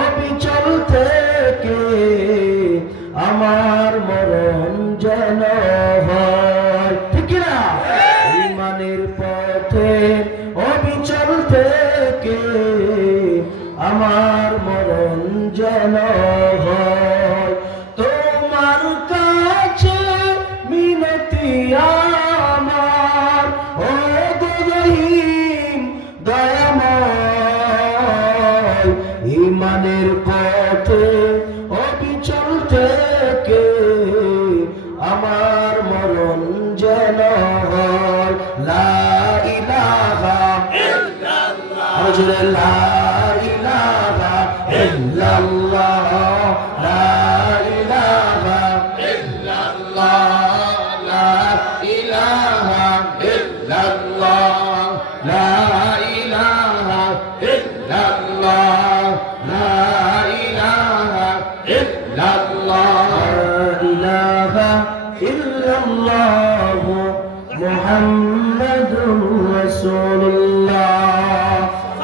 অবিচল থেকে আমার মরণ যেন হয়, ঠিক না? ইমানের পথে অবিচল থেকে আমার মরণ যেন হয়। তোমার কাছে মিনতি আমার, ও রহিম দয়াময়, ইমানের পথে অবিচল থেকে আমার মরণ যেন হয়। লা ইলাহা ইল্লাল্লাহ, লা ইলাহা ইল্লাল্লাহ, লা ইলাহা ইল্লাল্লাহ, লা ইলাহা ইল্লাল্লাহ, লা ইলাহা ইল্লাল্লাহ, লা ইলাহা ইল্লাল্লাহ, লা ইলাহা ইল্লাল্লাহ মুহাম্মাদুর রাসূলুল্লাহ।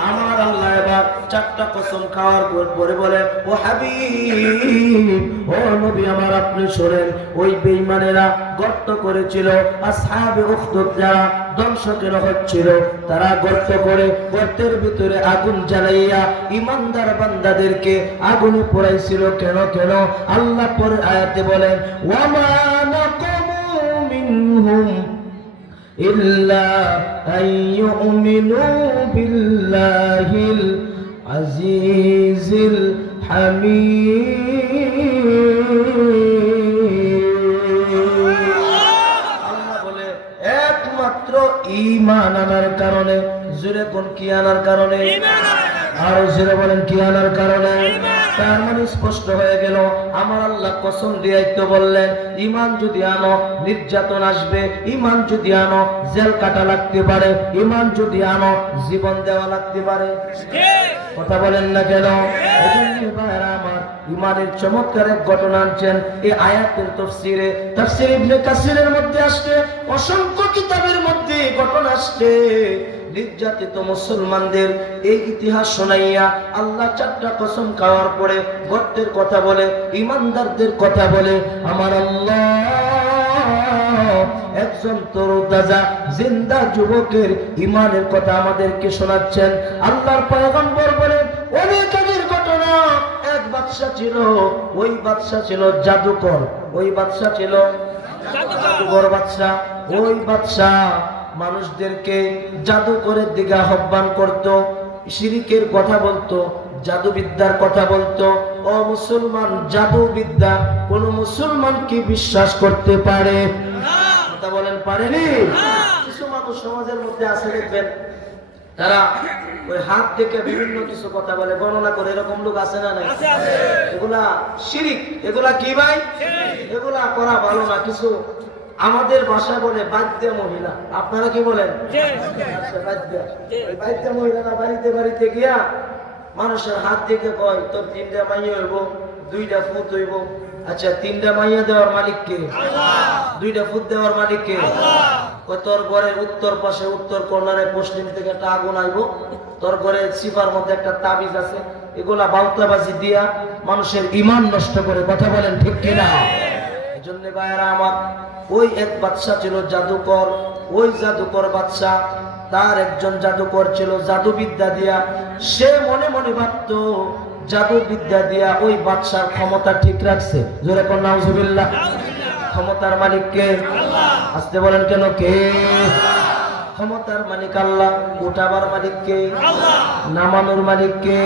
আমার আল্লাহ এবার চারটা কসম খাওয়ার পরে বলে, ও হাবিব, ও নবী আমার, আপনি শোনেন, ওই বেঈমানেরা গর্ত করেছিল, আসহাবে উখদুদ যারা ধ্বংসকের হচ্ছিল, তারা গর্ত করে গর্তের ভিতরে আগুন জ্বালাইয়া ইমানদার বান্দাদেরকে আগুনে পোড়াইছিল। কেন কেন? আল্লাহ পরে আয়াতে বলেন, ওয়ামা নাকামু মিনহুম ইল্লা আইয়ুমিনু বিল্লাহিল আজিজিল হামিদ। আল্লাহ বলে একমাত্র ঈমান আনার কারণে। জোরে কোন কি আনার কারণে? আর জোরে বলেন কি আনার কারণে? তার মানে স্পষ্ট হয়ে গেল, আমার আল্লাহ কসম দিয়ে তো বললেন, ঈমান যদি আনো নির্যাতন আসবে, ঈমান যদি আনো জেল কাটা লাগতে পারে, ঈমান যদি আনো জীবন দেওয়া লাগতে পারে। কথা বলেন না কেন? এজন্য ভাইরা আমার, ঈমানের চমৎকার এক ঘটনা আনছেন এই আয়াতের তাফসীরে। তাফসীর ইবনে কাসিরের মধ্যে আসছে, অসংখ্য কিতাবের মধ্যে ঘটনা আসছে। নির্যাতিত মুসলমানদের এই ইতিহাস শোনাইয়া আল্লাহ চারটা কসম খাওয়ার পরে গর্তের কথা বলে, ইমানদারদের কথা বলে। আমার আল্লাহ একজন তরুতাজা জিন্দা যুবকের ইমানের কথা আমাদেরকে শোনাচ্ছেন। আল্লাহর পয়গম্বর বলে, অনেক আগের ঘটনা, এক বাদশা ছিল, ওই বাদশা ছিল জাদুকর, ওই বাদশা ছিল জাদুকর বাদশা। ওই বাদশা মানুষদেরকে জাদুকরের দিকে আহ্বান করত, শিরিকের কথা বলতো, জাদুবিদ্যার কথা বলতো। ও মুসলমান, জাদুবিদ্যা কোন মুসলমান কি বিশ্বাস করতে পারে? কথা বলেন, পারেনি? কিছু মানুষ সমাজের মধ্যে আছে, দেখবেন তারা ওই হাত থেকে বিভিন্ন কিছু কথা বলে, গণনা করে, এরকম লোক আছে না? নাই? এগুলা শিরিক। এগুলা কি ভাই? এগুলা করা ভালো না। কিছু আমাদের ভাষায় বলে বাদ্যা মহিলা, আপনারা কি বলেন? বাদ্যা মহিলারা বাড়িতে বাড়িতে গিয়া মানুষের হাত দেখে কয়, তোর 3টা মাইয়া হইব, 2টা ফুট হইব। আচ্ছা, 3টা মাইয়া দেওয়ার মালিক কে? 2টা ফুট দেওয়ার মালিক কে? তোর ঘরের উত্তর পাশে, উত্তর কর্নারে পশ্চিম থেকে একটা আগুন আইব, তোর ঘরের সিফার মধ্যে একটা তাবিজ আছে। এগুলা বাউতাবাজি দিয়া মানুষের ঈমান নষ্ট করে। কথা বলেন ঠিক কিনা? এজন্য ভাইরা আমার, ওই এক বাদশা ছিল জাদুকর। ওই জাদুকর বাদশা, তার একজন জাদুকর ছিল, জাদুবিদ্যা দিয়া সে মনে মনে ভাবত জাদুবিদ্যা দিয়া ওই বাদশার ক্ষমতা ঠিক রাখছে। জোরে কোন নাউজুবিল্লাহ। ক্ষমতার মালিক কে? আসতে বলেন কেন? কে? ক্ষমতার মালিক আল্লাহ। উঠাবার মালিক কে? নামানোর মালিক কে?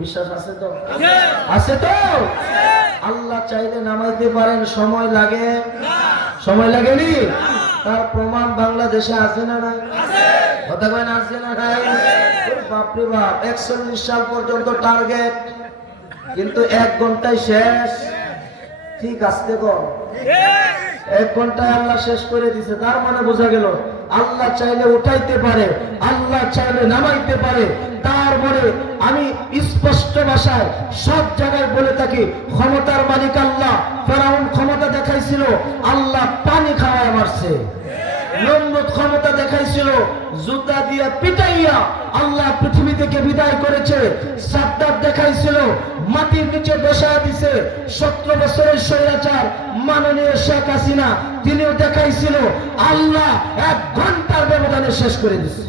বিশ্বাস আছে তো? আছে তো? আল্লাহ চাইলে নামাইতে পারেন, সময় লাগে? সময় লাগেনি? তার প্রমাণ বাংলাদেশে আছে না নাই? কথা কয় না, আছে না নাই? বাপরে বাপ, 41 সাল পর্যন্ত টার্গেট, কিন্তু 1 ঘন্টায় শেষ। ঠিক আসতে কর, 1 ঘন্টায় আল্লাহ শেষ করে দিছে। তার মানে বোঝা গেল আল্লাহ চাইলে উঠাইতে পারে, আল্লাহ চাইলে নামাইতে পারে। তার মানে আমি স্পষ্ট ভাষায় সব জায়গায় বলে থাকি, ক্ষমতার মালিক আল্লাহ। ফেরাউন ক্ষমতা দেখাইছিল, আল্লাহ পানি খাওয়ায় মারছে। নমরুদ ক্ষমতা দেখাইছিল, জুতা দিয়া পিটাইয়া আল্লাহ পৃথিবী থেকে বিদায় করেছে। সাদ্দাত দেখাইছিল, মাটির নিচে বসায় দিছে। 17 বছরের স্বৈরাচার মাননীয় শেখ হাসিনা, তিনিও দেখাইছিল আল্লাহ 1 ঘন্টার ব্যবধানে শেষ করে দিছে।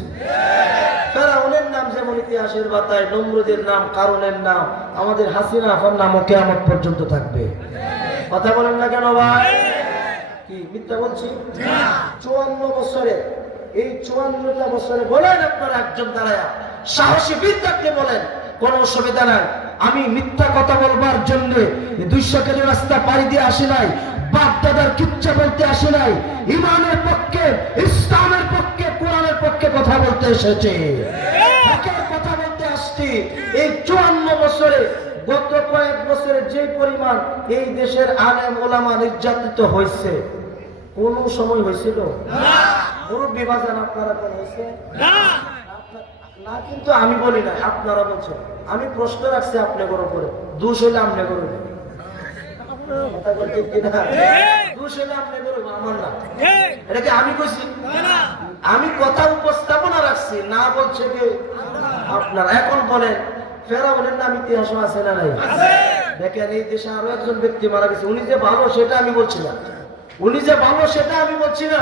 ফেরাউনের নাম যেমন ইতিহাসের পাতায়, নমরুদের নাম, কারুনের নাম, আমাদের হাসিনা আফার নামও কিয়ামত পর্যন্ত থাকবে। কথা বলেন না কেন ভাই? কি মিথ্যা বলছি? 54 বছরে, এই 54টা বছরে বলেন আপনারা একজন দাঁড়ায়া সাহসী বীর থাকলে বলেন, কোনো অসুবিধা নাই। আমি মিথ্যা কথা বলবার জন্য 200 কিলো রাস্তা পাড়ি দিয়ে আসি নাই, বাপ দাদার কিচ্ছা বলতে আসি নাই, ইমানের পক্ষে, ইসলামের পক্ষে, কোরআনের পক্ষে কথা বলতে এসেছে, কথা বলতে আসছি। এই 54 বছরে গত কয়েক বছরে যে পরিমাণ এই দেশের আলেম ওলামা নির্যাতিত হয়েছে, কোন সময় হয়েছিল না? মুরব্বি বাজান আপনারা কোন হয়েছে না? কিন্তু আমি বলি না, আপনারা বলছেন। আমি প্রশ্ন রাখছি আপনাদের উপরে, দোষ হইলে আপনি করবেন, আমি কইছি, আমি কথা উপস্থাপনা রাখছি, না বলছে যে আপনারা। এখন বলেন ফেরাউনের নাম ইতিহাস আছে না নাই? দেখেন এই দেশে আরো একজন ব্যক্তি মারা গেছে, উনি যে ভালো সেটা আমি বলছি না, উনি যে ভালো সেটা আমি বলছি না,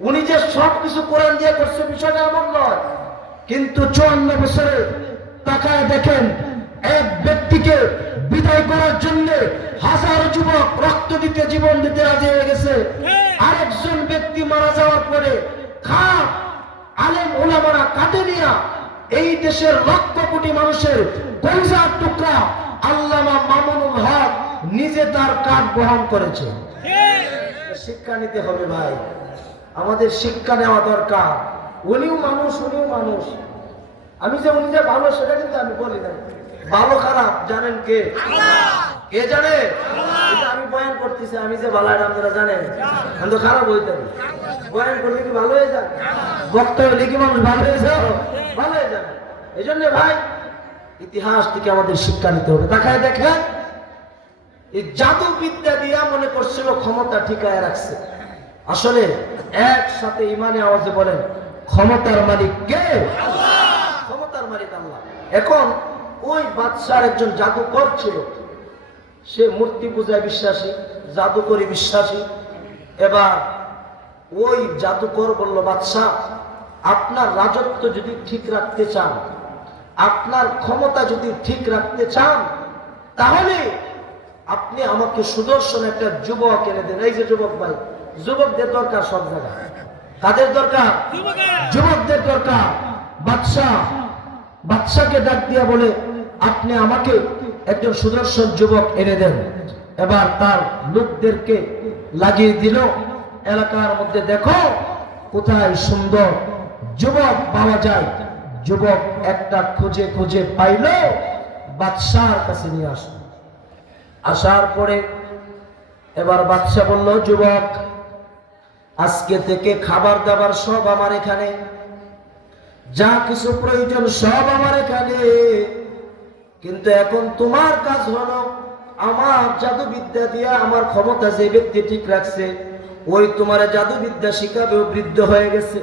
উনি যে সবকিছু কোরআন দিয়ে করছে বিষয়টা এমন নয়। কিন্তু 54 বছরে তাকায় দেখেন, এক ব্যক্তিকে বিদায় করার জন্য হাজার যুবক রক্ত দিতে, জীবন দিতে রাজি হয়ে গেছে। আরেকজন ব্যক্তি মারা যাওয়ার পরে খাপ আলেম ওলামারা কাটে নিয়া এই দেশের লক্ষ কোটি মানুষের কলিজার টুকরা আল্লামা মামুনুল হক নিজে তার কাঠ বহন করেছে। শিক্ষা নিতে হবে ভাই, আমাদের শিক্ষা নেওয়া দরকার। উনিও মানুষ, উনিও মানুষ। আমি যে উনি যে ভালো সেটা কিন্তু আমি বলি না, ভালো খারাপ জানেন কে? কে জানে? এটা আমি বয়ান করতেছি, আমি যে ভালো এটা আপনারা জানেন, কিন্তু খারাপ হইতে হবে। বয়ান করলে কি ভালো হয়ে যায়? বক্তা হলে কি মানুষ ভালো হয়ে যায়? ভালো হয়ে যাবে। এই জন্য ভাই ইতিহাস থেকে আমাদের শিক্ষা নিতে হবে। দেখায় দেখেন, এই জাদু বিদ্যা দিয়া মনে করছিল ক্ষমতা ঠিকায় রাখছে। আসলে একসাথে ইমানে আওয়াজে বলেন, ক্ষমতার মালিক কে? ক্ষমতার মালিক আল্লাহ। এখন ওই বাদশার একজন জাদুকর ছিল, সে মূর্তি পূজায় বিশ্বাসী, জাদুকরি বিশ্বাসী। এবার ওই জাদুকর বলল, বাদশা আপনার রাজত্ব যদি ঠিক রাখতে চান, আপনার ক্ষমতা যদি ঠিক রাখতে চান, তাহলে আপনি আমাকে সুদর্শন একটা যুবক এনে দেন। এই যে যুবক ভাই, যুবকদের দরকার সব জায়গায়। কাদের দরকার? যুবকদের দরকার। বাদশাকে ডাক দিয়া বলে, আপনি আমাকে একজন সুদর্শন যুবক এনে দেন। এবার তার লোকদেরকে লাগিয়ে দিল, এলাকার মধ্যে দেখো কোথায় সুন্দর যুবক পাওয়া যায়। যুবক একটা খুঁজে খুঁজে পাইল, বাদশার কাছে নিয়ে আসলো। আসার পরে এবার বাদশা বলল, যুবক আজকে থেকে খাবার দাবার সব আমার এখানে, যা কিছু প্রয়োজন সব আমার এখানে, কিন্তু এখন তোমার কাজ হলো আমার জাদু বিদ্যা দিয়া আমার ক্ষমতা যে ব্যক্তি ঠিক রাখছে, ওই তোমার জাদু বিদ্যা শিখাবে। ও বৃদ্ধ হয়ে গেছে,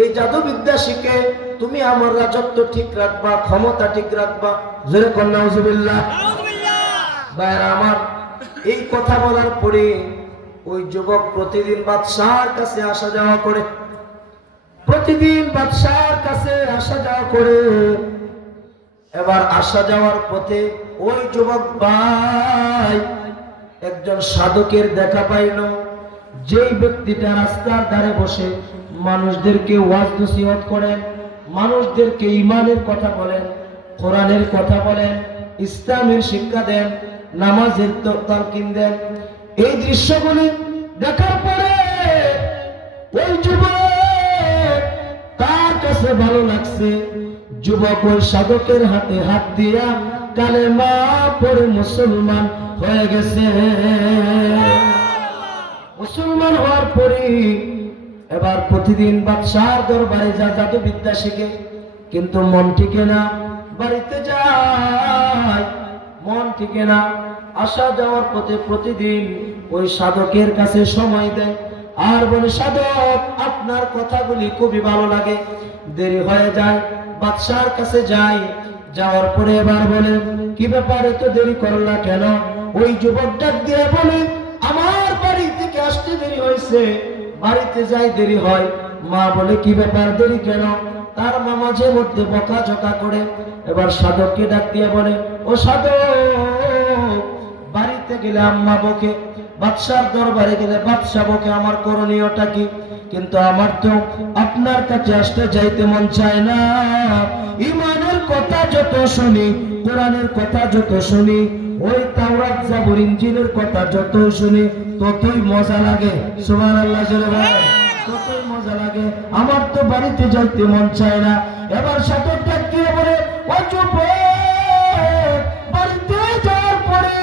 এই জাদু বিদ্যা শিখে তুমি আমার রাজত্ব ঠিক রাখবা, ক্ষমতা ঠিক রাখবা। জোরে কর নাউজুবিল্লাহ। ভাইরা আমার, এই কথা বলার পরে ওই যুবক প্রতিদিন বাদশার কাছে আসা যাওয়া করে, প্রতিদিন বাদশার কাছে আসা যাওয়া করে। এবার আসা যাওয়ার পথে ওই যুবক ভাই একজন সাধকের দেখা পাইল, যেই ব্যক্তিটা রাস্তার ধারে বসে মানুষদেরকে ওয়াজ নসিহত করেন, মানুষদেরকে ইমানের কথা বলেন, কোরআনের কথা বলেন, ইসলামের শিক্ষা দেন, নামাজের তালকিন দেন। এই দৃশ্যগুলি দেখার পরে ওই যুবক তার কাছে ভালো লাগছে। যুবক ওই সাধকের হাতে হাত দিয়া কালেমা পড়ে মুসলমান হয়ে গেছে। মুসলমান হওয়ার পরে এবার প্রতিদিন বাদশার দরবারে যা জাদু বিদ্যা শিখে, কিন্তু মন টিকে না। বাড়িতে যায়, মন টিকে না। আসা যাওয়ার পথে প্রতিদিন ওই সাধকের কাছে সময় দেয়, আর বলে সাধক আপনার কথাগুলি খুবই ভালো লাগে। দেরি হয়ে যায়, বাদশার কাছে যাই, যাওয়ার পরে এবার বলে কি ব্যাপার এত দেরি করলা কেন? ওই যুবক ডাক দিয়ে বলে আমার বাড়ি থেকে আসতে দেরি হয়েছে, বাড়িতে যাই দেরি হয়। মা বলে কি ব্যাপার দেরি কেন? তার মা মাঝে মধ্যে বকাঝকা করে। এবার সাধককে ডাক দিয়ে বলে ও সাধক, বাড়িতে গেলে আম্মা বকে, বাদশার দরবারে গেলে বাদশা বকে, আমার করণীয়টা কি? কিন্তু আমার তো আপনার কাছে আসতে যাইতে মন চায় না। ইমানের কথা যত শুনি, কোরআনের কথা যত শুনি, ওই তাওরাত জাবুর ইনজিলের কথা যত শুনি ততই মজা লাগে। সুবহানাল্লাহ জোরে বলেন, ততই মজা লাগে। আমার তো বাড়িতে যাইতে মন চায় না। এবার সাধক ডাক দিয়ে বলে ও যুবক, বাড়িতে যাওয়ার পরে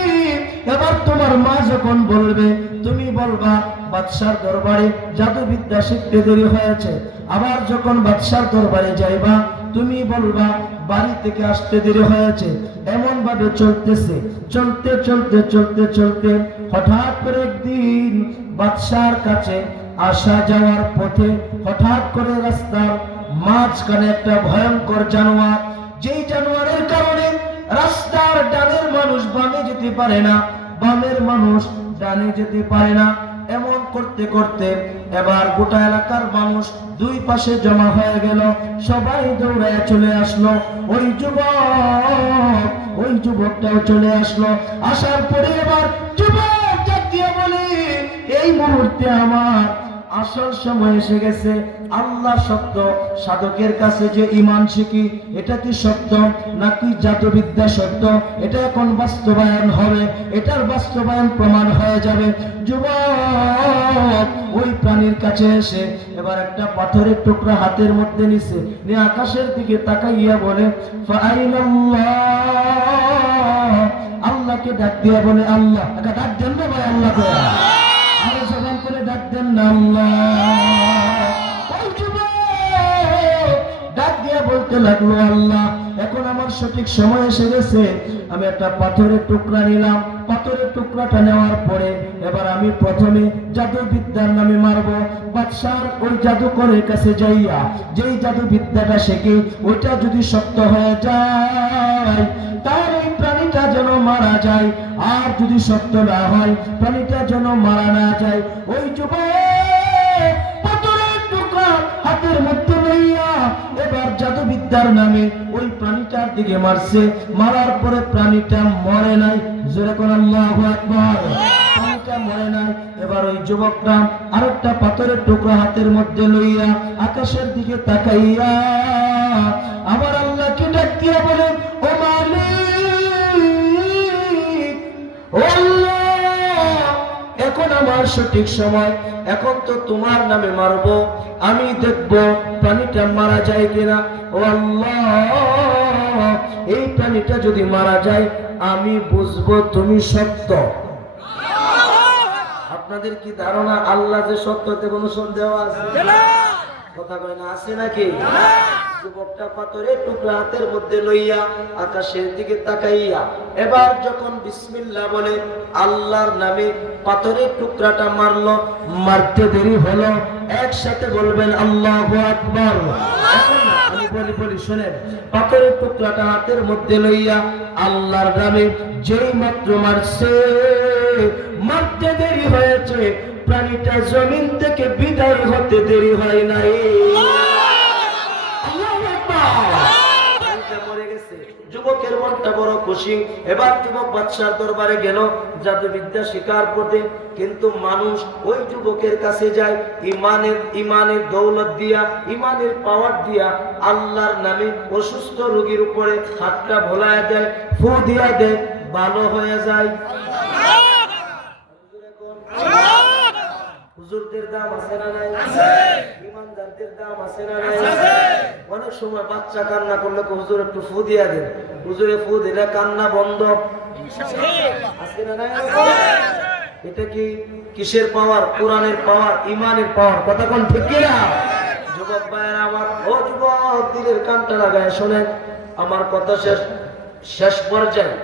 এবার তোমার মা যখন বলবে তুমি বলবা বাদশার দরবারে জাদুবিদ্যা শিখতে দেরি হয়েছে। আবার যখন বাদশার দরবারে যাইবা তুমি বলবা বাড়ি থেকে আসতে দেরি হয়েছে। এমন ভাবে চলতেছে, চলতে চলতে চলতে চলতে হঠাৎ করে একদিন বাদশার কাছে আসা যাওয়ার পথে হঠাৎ করে রাস্তার মাঝখানে একটা ভয়ঙ্কর জানোয়ার, যেই জানোয়ারের কারণে রাস্তার ডানের মানুষ বামে যেতে পারে না, বামের মানুষ ডানে যেতে পারে না। এমন করতে করতে এবার গোটা এলাকার মানুষ দুই পাশে জমা হয়ে গেল, সবাই দৌড়ায় চলে আসলো। ওই যুবকটাও চলে আসলো। আসার পরে এবার যুবক ডাক দিয়ে বলে এই মুহূর্তে আমার আসল সময় এসে গেছে। আল্লাহ সত্য, সাধকের কাছে যে ঈমান শিখি এটা কি সত্য নাকি জাদুবিদ্যা সত্য, এটা এখন বাস্তবায়ন হবে, এটার বাস্তবায়ন প্রমাণ হয়ে যাবে। যুবক ওই প্রাণীর কাছে এসে এবার একটা পাথরের টুকরা হাতের মধ্যে নিছে, নিয়ে আকাশের দিকে তাকাইয়া বলে ফাআইনাল্লাহ, আল্লাহকে ডাক দিয়ে বলে আল্লাহ, একটা ডাক দেন না ভাই আল্লাহ করে, আরো সবাই করে ডাক দেন না আল্লাহ। ওই যুবক ডাক দিয়ে বলতে লাগলো আল্লাহ এখন আমার সঠিক সময় এসে গেছে, আমি একটা পাথরের টুকরা নিলাম। পাথরের টুকরাটা নেওয়ার পরে এবার আমি প্রথমে জাদুবিদ্যার নামে মারবো। বাদশার ওই জাদুকরের কাছে যাইয়া যেই জাদুবিদ্যাটা শেখে ওইটা যদি সত্য হয়ে যায় তার এই প্রাণীটা যেন মারা যায়, আর যদি সত্য না হয় প্রাণীটা যেন মারা না যায়। ওই যুবক পাথরের টুকরা হাতের মধ্যে লইয়া এবার জাদুবিদ্যার নামে ওই প্রাণীটার দিকে মারছে। মারার পরে প্রাণীটা মরে নাই, জোরে কোন আল্লাহু আকবার, প্রাণীটা মরে নাই। এবার ওই যুবকটা আরেকটা পাথরের টুকরা হাতের মধ্যে লইয়া আকাশের দিকে তাকাইয়া আবার আল্লাহকে ডাক দিয়া বলে ও মালিক, ও আল্লাহ এখন আমার সঠিক সময়, এখন তো তোমার নামে মারবো, আমি দেখবো প্রাণীটা মারা যায় কিনা। ও আল্লাহ এই প্রাণীটা যদি মারা যায় আমি বুঝবো তুমি সত্য। আপনাদের কি ধারণা আল্লাহ যে সত্যতে কোনো সন্দেহ আছে? কথা কয় না, আছে নাকি? যুবকটা পাথরের টুকরা হাতের মধ্যে লইয়া আকাশের দিকে তাকাইয়া এবার যখন বিসমিল্লাহ বলে আল্লাহর নামে পাথরের টুকরাটা মারলো, মারতে দেরি হলো, একসাথে বলবেন আল্লাহু আকবার। এখন আমি বলি শুনেন, পাথরের টুকরাটা হাতের মধ্যে লইয়া আল্লাহর নামে যেই মাত্র মারছে, মারতে দেরি হয়েছে, প্রাণীটা জমিন থেকে বিদায় হতে দেরি হয় নাই। যুবকের মনটা বড় খুশি। এবার যুবক বাদশার দরবারে গেল জাদুবিদ্যা শিকার করতে, কিন্তু মানুষ ওই যুবকের কাছে যায় ইমানের দৌলত দিয়া, ইমানের পাওয়ার দিয়া আল্লাহর নামে অসুস্থ রোগীর উপরে হাতটা ভোলায় দেয়, ফু দিয়া দেয়, ভালো হয়ে যায়। হুজুরদের দাম আছে না নাই? ইমানদারদের দাম আছে না নাই? অনেক সময় বাচ্চা কান্না করলে হুজুর একটু ফু দিয়া দেন, হুজুরে ফু দিলে কান্না বন্ধ, আছে না নাই? এটা কি কিসের পাওয়ার? কোরআনের পাওয়ার, ইমানের পাওয়ার। কথা কোন ঠিক কিনা? যুবক ভাইয়েরা আমার, ও যুবক দিলের কানটা লাগায় শোনেন, আমার কথা শেষ পর্যায়ে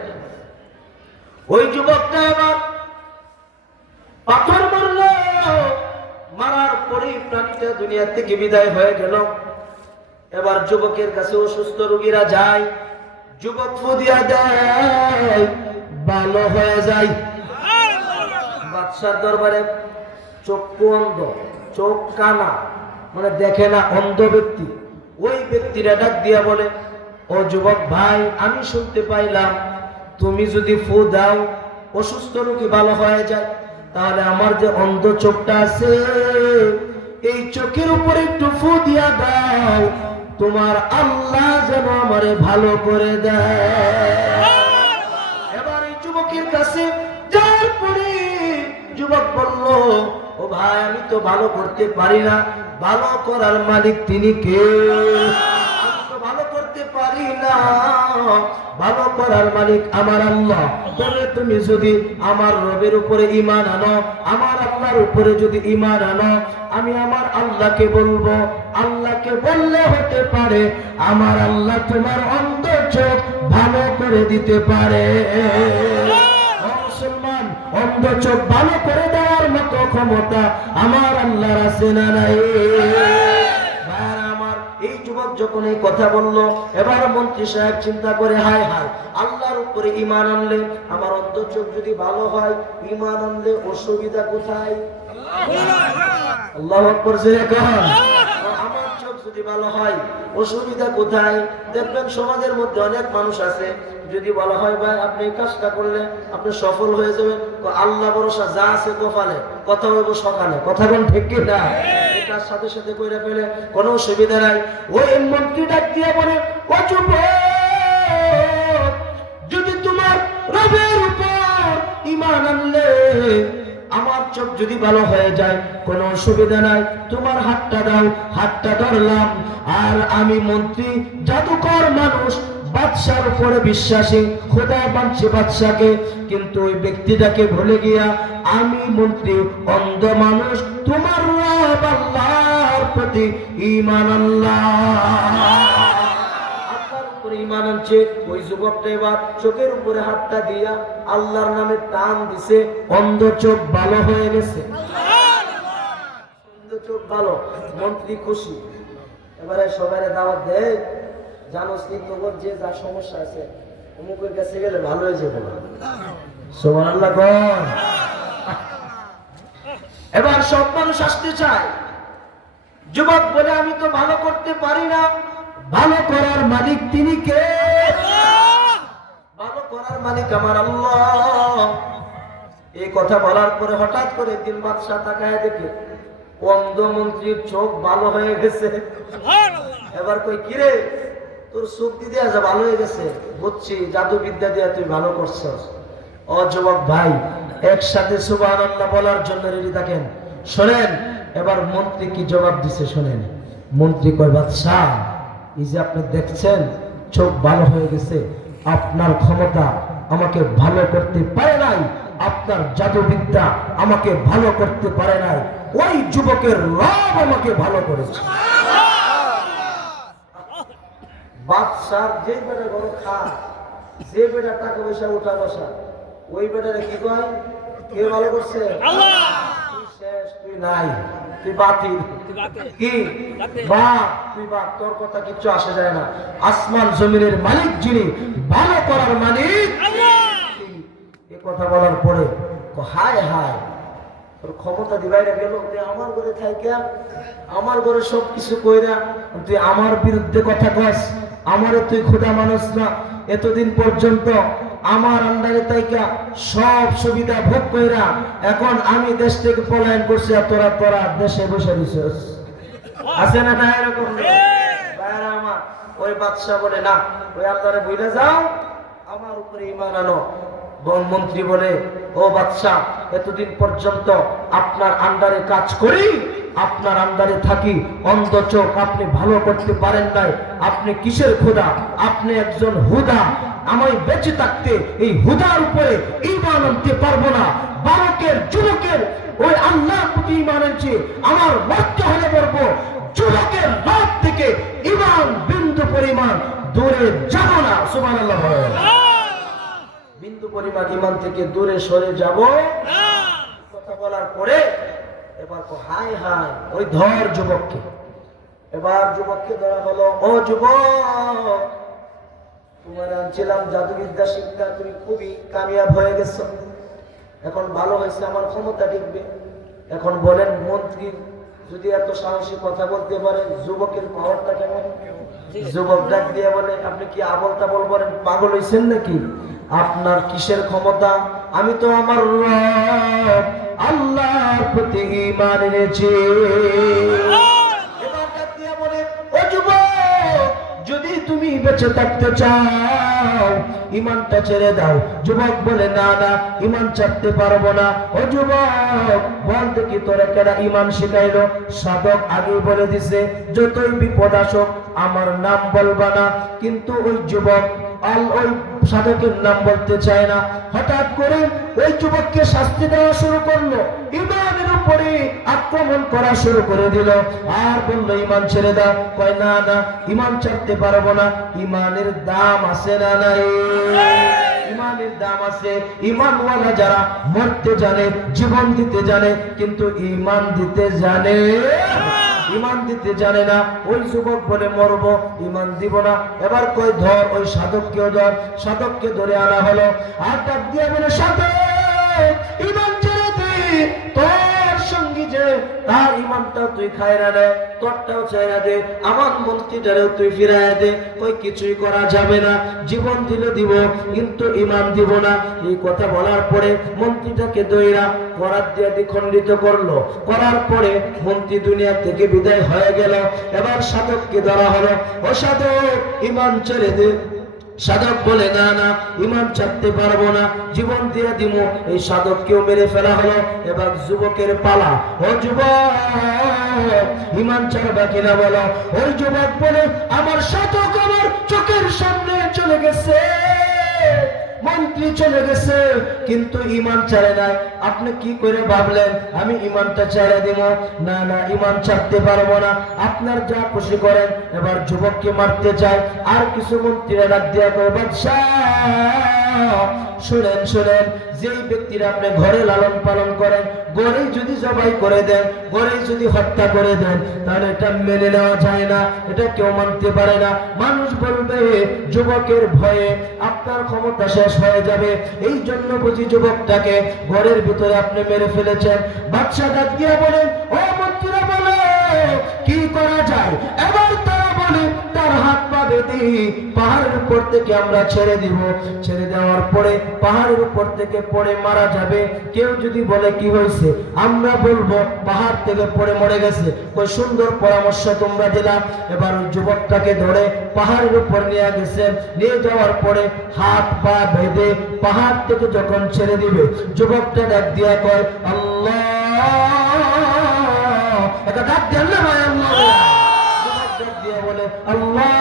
ওই যুবকটা এবার পাথর মারলো, মারার পরেই প্রাণীটা দুনিয়া থেকে বিদায় হয়ে গেল। এবার যুবকের কাছে অসুস্থ রোগীরা যায়, যুবক ফু দিয়া দেয়, ভালো হয়ে যায়। বাদশার দরবারে চক্ষু অন্ধ, চোখ কানা, মানে দেখে না, অন্ধ ব্যক্তি, ওই ব্যক্তিরা ডাক দিয়া বলে, ও যুবক ভাই, আমি শুনতে পাইলাম তুমি যদি ফু দাও অসুস্থ রোগী ভালো হয়ে যায়, তাহলে আমার যে অন্ধ চোখটা আছে এই চোখের উপরে একটু ফু দিয়া দাও, তোমার আল্লাহ যেন আমারে ভালো করে দেয়। এবার এই যুবকের কাছে যাওয়ার পরে যুবক বলল, ও ভাই, আমি তো ভালো করতে পারি না, ভালো করার মালিক তিনি কে? আমি তো ভালো করতে পারি না, ভালো করার মালিক আমার আল্লাহ। তবে তুমি যদি আমার রবের উপরে ঈমান আনো, আমার আল্লাহর উপরে যদি ঈমান আনো, আমি আমার আল্লাহকে বলবো, আল্লাহকে বললে হতে পারে আমার আল্লাহ তোমার অন্ধ চোখ ভালো করে দিতে পারে। মুসলমান, অন্ধ চোখ ভালো করে দেওয়ার মতো ক্ষমতা আমার আল্লাহর আছে না নাই? এই যুবক যখন এই কথা বলল, এবার মন্ত্রী সাহেব চিন্তা করে, হায় হায়, আল্লাহর উপরে ঈমান আনলে আমার অন্ধ চোখ যদি ভালো হয়, ঈমান আনলে অসুবিধা কোথায়? আল্লাহু আকবার জোরে কর। আমার চোখ যদি ভালো হয় অসুবিধা কোথায়? দেখবেন সমাজের মধ্যে অনেক মানুষ আছে, যদি বলা হয় ভাই আপনি এই কাজটা করলে আপনি সফল হয়ে যাবেন, আল্লাহ ভরসা যা আছে কপালে, কথা হইব সকালে, কথা কোন ঠিক কি না? এটার সাথে সাথে কইরা ফেলে, কোনো অসুবিধা নাই। ওই মন্ত্রী ডাক দিয়ে বলে, ও যুবক, যদি তোমার রবের উপর ঈমান আনলে আমার চোখ যদি ভালো হয়ে যায়, কোনো অসুবিধা নাই, তোমার হাতটা দাও। হাতটা ধরলাম, আর আমি মন্ত্রী জাদুকর মানুষ, বাদশার উপরে বিশ্বাসী, খোদা মানছে বাদশাকে, কিন্তু ওই ব্যক্তিটাকে ভুলে গিয়া আমি মন্ত্রী অন্ধ মানুষ, তোমার রব আল্লাহর প্রতি ঈমান আল্লাহর উপরে ঈমান আনছে। ওই যুবকটা এবার চোখের উপরে হাতটা দিয়া আল্লাহর নামে টান দিছে, অন্ধ চোখ ভালো হয়ে গেছে। অন্ধ চোখ ভালো, মন্ত্রী খুশি। এবারে সবাই দাওয়াত দেয়, জানোস কি তোর যে যা সমস্যা আছে অমুকের কাছে গেলে ভালো হয়ে যাবে না। সুবহানাল্লাহ কর। এবার সব মানুষ আসতে চায়। যুবক বলে, আমি তো ভালো করতে পারি না, ভালো করার মালিক তিনি কে? ভালো করার মালিক আমার আল্লাহ। এই কথা বলার পরে হঠাৎ করে দিন বাদশা তাকায় দেখে অন্ধ মন্ত্রীর চোখ ভালো হয়ে গেছে। এবার কই, কিরে তোর চোখ দিদি আজ ভালো হয়ে গেছে, বুঝছি জাদু বিদ্যা দিয়া তুই ভালো করছস। ও যুবক ভাই, একসাথে সুবহানাল্লাহ বলার জন্য রেডি থাকেন। শোনেন এবার মন্ত্রী কি জবাব দিছে শোনেন। মন্ত্রী কয়, বাদশাহ, এই যে আপনি দেখছেন চোখ ভালো হয়ে গেছে, আপনার ক্ষমতা আমাকে ভালো করতে পারে নাই, আপনার জাদুবিদ্যা আমাকে ভালো করতে পারে নাই, ওই যুবকের রব আমাকে ভালো করেছে। বাদশার যে বেটা বড় খায়, যে বেটা টাকা পয়সা উঠা বসা, ওই বেটারে কি কয়? কে ভালো করছে? আল্লাহ। তুই শেষ, তুই নাই, তুই বাতিল। কি বাপ, তুই বাপ, তোর কথা কিচ্ছু আসে যায় না। আসমান জমিনের মালিক যিনি, ভালো করার মালিক আল্লাহ। এই কথা বলার পরে হায় হায়, তোর ক্ষমতা দিবাইরা গেল, তুই আমার ঘরে থাইকা আমার ঘরে সবকিছু কইরা তুই আমার বিরুদ্ধে কথা কস। আমারও তুই খোদা মানুষ না, এতদিন পর্যন্ত আমার আন্ডারে তাইকা সব সুবিধা ভোগ কইরা এখন আমি দেশ থেকে পলায়ন করছি, আর তোরা দেশে বসে দিছস। আছে না না এরকম? ভাইরা আমার, ওই বাদশা বলে, না, ওই আল্লাহরে ভুলে যাও, আমার উপরে ঈমান আনো। মন্ত্রী বলে, ও বাদশা, এতদিন পর্যন্ত আপনার আন্ডারে কাজ করি, আপনার আন্ডারে থাকি, অন্ধ চোখ আপনি ভালো করতে পারেন নাই, আপনি কিসের খোদা? আপনি একজন হুদা। আমি বেঁচে থাকতে এই হুদার উপরে ঈমান আনতে পারবো না। বালকের যুবকের ওই আল্লাহর প্রতি ঈমান আনছে, আমার মরতে হলে মরবো। যুবকের রব থেকে ঈমান বিন্দু পরিমাণ দূরে যাব না। সুবহানাল্লাহ। বিন্দু পরিমাণ ঈমান থেকে দূরে সরে যাব। কথা বলার পরে এবার হাই হাই ওই ধর যুবককে। এবার যুবককে ধরা হলো, ও যুবক, তোমার আনছিলাম জাদুবিদ্যা শিক্ষা, তুমি খুবই কামিয়াব হয়ে গেছো, এখন ভালো হয়েছে, আমার ক্ষমতা টিকবে। এখন বলেন, মন্ত্রী যদি এত সাহসী কথা বলতে পারে, যুবকের পাওয়ারটা কেমন? যুবক ডাক দিয়ে বলে, আপনি কি আবল তাবল বলেন, পাগল হয়েছেন নাকি? আপনার কিসের ক্ষমতা? আমি তো আমার রব আল্লাহর প্রতি ঈমান এনেছি। এবার ডাক দিয়ে বলে, ও যুবক, যদি তুমি বেঁচে থাকতে চাও ঈমানটা ছেড়ে দাও। যুবক বলে, না না, ঈমান ছাড়তে পারবো না। ও যুবক, বল দেখি তোরা কেডা ঈমান শিখাইলো? সাধক আগেই বলে দিছে, যতই বিপদ আসুক আমার নাম বলবা না। কিন্তু ওই যুবক ওই সাধকের নাম বলতে চায় না। হঠাৎ করে ওই যুবককে শাস্তি দেওয়া শুরু করলো, ঈমানের উপরে আক্রমণ করা শুরু করে দিল, আর বললো ঈমান ছেড়ে দাও। কয়, না না, ঈমান ছাড়তে পারবো না। ঈমানের দাম আছে না নাই? ঈমানের দাম আছে। ঈমানওয়ালা যারা মরতে জানে, জীবন দিতে জানে, কিন্তু ঈমান দিতে জানে, ঈমান দিতে জানে না। ওই যুবক বলে, মরবো, ঈমান দিব না। এবার কই, ধর ওই সাধককেও ধর। সাধককে ধরে আনা হলো, আর ডাক দিয়ে বলে, সাধক, ঈমান ছেড়ে দে, তোর সঙ্গী যে তার ঈমানটা তুই খায়রা দে, তোরটাও চাইরা দে, আমার মন্ত্রীটারেও তুই ফিরাইয়া দে। কই, কিছুই করা যাবে না, জীবন দিলে দিব, কিন্তু ঈমান দিব না। এই কথা বলার পরে মন্ত্রীটাকে দইরা করার দিয়ে দ্বিখণ্ডিত করলো। করার পরে মন্ত্রী দুনিয়া থেকে বিদায় হয়ে গেল। এবার সাধককে ধরা হলো, ও সাধক, ঈমান ছেড়ে দে। সাধক বলে, না না, ঈমান ছাড়তে পারবো না, জীবন দিয়ে দিব। এই সাধককেও মেরে ফেলা হলো। এবার যুবকের পালা। ও যুবক, ঈমান ছাড়বা কিনা বলো? ওই যুবক বলে, আমার সাধক আমার চোখের সামনে চলে গেছে, মন্ত্রী চলে গেছে, কিন্তু ঈমান ছাড়ে নাই। আপনি কি করে ভাবলেন আমি ঈমানটা ছেড়ে দিব? না না, ঈমান ছাড়তে পারবো না, আপনার যা খুশি করেন। এবার যুবককে মারতে চায়। আর কিছু মন্ত্রীরা ডাক দিয়া কয়, বাদশাহ, শুনেন শুনেন, যেই ব্যক্তিরা আপনি ঘরে লালন পালন করেন, ঘরেই যদি জবাই করে দেন, ঘরেই যদি হত্যা করে দেন, তাহলে এটা মেনে নেওয়া যায় না, এটা কেউ মানতে পারে না। মানুষ বলবে যুবকের ভয়ে আপনার ক্ষমতা শেষ হয়ে যাবে, এই জন্য বুঝি যুবকটাকে ঘরের ভিতরে আপনি মেরে ফেলেছেন। বাদশা ডাক দিয়া বলেন, ও মন্ত্রীরা বলে, কি করা যায়? এবার তারা বলে, তার হাত পা বেঁধে পাহাড়ের উপর থেকে আমরা ছেড়ে দিব। ছেড়ে দেওয়ার পরে পাহাড়ের উপর থেকে পড়ে মারা যাবে। কেউ যদি বলে কি হয়েছে, আমরা বলবো পাহাড় থেকে পড়ে মরে গেছে। ওই সুন্দর পরামর্শ তোমরা দিলাম। এবার ওই যুবকটাকে ধরে পাহাড়ের উপর নিয়ে গেছেন। নিয়ে যাওয়ার পরে হাত পা বেঁধে পাহাড় থেকে যখন ছেড়ে দিবে, যুবকটা ডাক দিয়া কয়, আল্লাহ। এটা ডাক দেন না ভাই, আল্লাহ। যুবক ডাক দিয়া বলে, আল্লাহ,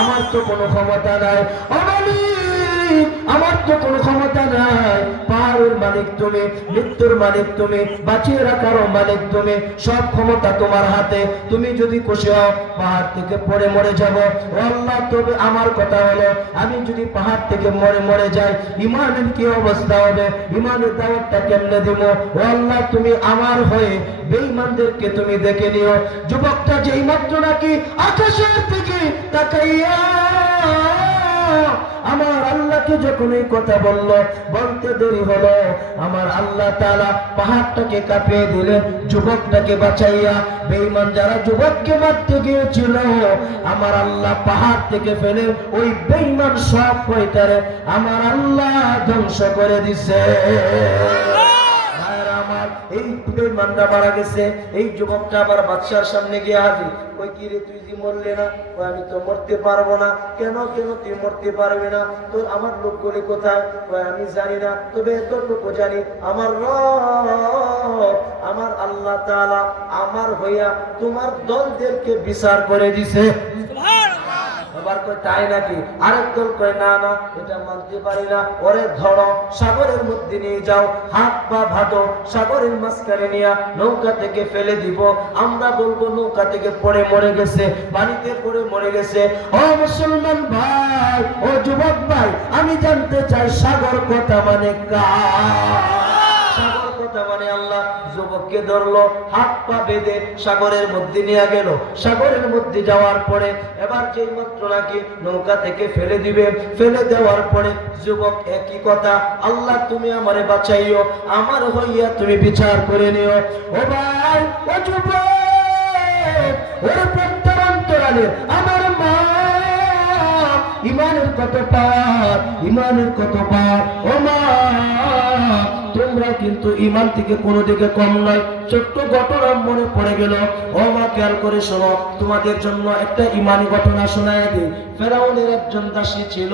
আমার তো কোনো ক্ষমতা নাই, আমার তো কোনো ক্ষমতা নাই। পাহাড়ের মালিক তুমি, মৃত্যুর মালিক তুমি, বাঁচিয়ে রাখারও মালিক তুমি, সব ক্ষমতা তোমার হাতে। তুমি যদি খুশি হও পাহাড় থেকে পড়ে মরে যাব। ও আল্লাহ, তবে আমার কথা হলো, আমি যদি পাহাড় থেকে মরে যাই, ঈমানের কি অবস্থা হবে? ঈমানের দাওয়াতটা কেমনে দিব? ও আল্লাহ, তুমি আমার হয়ে বেঈমানদেরকে তুমি দেখে নিও। যুবকটা যেই মাত্র নাকি আকাশের দিকে তাকাইয়া আমার আল্লাহকে যখন এই কথা বলতে দেরি হলো, আমার আল্লাহ তাআলা পাহাড়টাকে কাঁপিয়ে দিলেন, যুবকটাকে বাঁচাইয়া। বেঈমান যারা যুবককে মারতে গিয়েছিল, আমার আল্লাহ পাহাড় থেকে ফেলে ওই বেঈমান সব কয়টারে আমার আল্লাহ ধ্বংস করে দিছে। এই বেঈমানরা মারা গেছে। এই যুবকটা আবার বাদশার সামনে গিয়ে হাজির। কই, কি রে, তুই যে মরলে না? কই, আমি তো মরতে পারবো না। কেন কেন তুই মরতে পারবি না? তোর আমার লোকগুলি কোথায়? কই, আমি জানি না, তবে এতটুকু জানি, আমার রব আমার আল্লাহ তাআলা আমার হইয়া তোমার দলদেরকে বিচার করে দিছে। আবার কই, তাই নাকি? আরেক দল কয়, না না, এটা মানতে পারি না। ওরে ধরো, সাগরের মধ্যে নিয়ে যাও, হাত পা বাঁধো, সাগরের মাঝখানে নিয়ে নৌকা থেকে ফেলে দিব। আমরা বলবো নৌকা থেকে পড়ে মরে গেছে, পানিতে পড়ে মরে গেছে। ও মুসলমান ভাই, ও যুবক ভাই, আমি জানতে চাই সাগর কথা মানে কার? সাগর কথা মানে আল্লাহ। যুবক যুবককে ধরলো, হাত পা বেঁধে সাগরের মধ্যে নিয়ে গেল। সাগরের মধ্যে যাওয়ার পরে এবার যেই মাত্র নাকি নৌকা থেকে ফেলে দিবে, ফেলে দেওয়ার পরে যুবক একই কথা, আল্লাহ তুমি আমারে বাঁচাইও, আমার হইয়া তুমি বিচার করে নিও। ও ভাই, ও যুবক, ওর প্রত্যন্তরালে আমার মা, ইমানের কত পার, ইমানের কত পার। ও মা, তোমরা কিন্তু ইমান থেকে কোনো দিকে কম নয়। ছোট্ট ঘটনা মনে পড়ে গেল। ও মা, খেয়াল করে শোনো, তোমাদের জন্য একটা ইমানি ঘটনা শোনায় দিই। ফেরাউনের একজন দাসী ছিল,